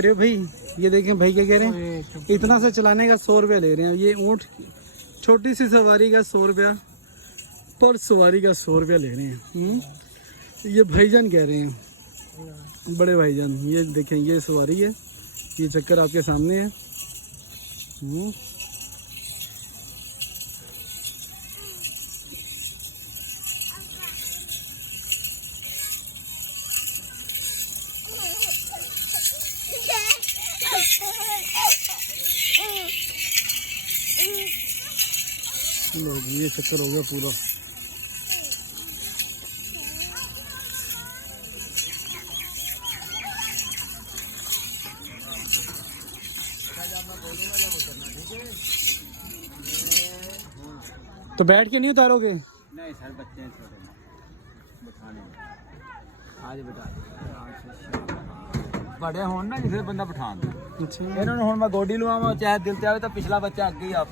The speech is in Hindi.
अरे भाई ये देखें भाई क्या कह रहे हैं, इतना से चलाने का 100 रुपया ले रहे हैं। ये ऊँट छोटी सी सवारी का 100 रुपया, पर सवारी का 100 रुपया ले रहे हैं। ये भाईजान कह रहे हैं, बड़े भाईजान। ये देखें ये सवारी है, ये चक्कर आपके सामने है। लो ये चक्कर हो गया पूरा। तो बैठ के नहीं उतारोगे? नहीं सर, बच्चे हैं छोटे, बिठाने आज बिठा बड़े होन ना जिसे बंदा बिठा दे। अच्छा इन्होंने हुण मैं गोडी लवावां चाहे दिल ते आवे तो पिछला बच्चा अगे ही आप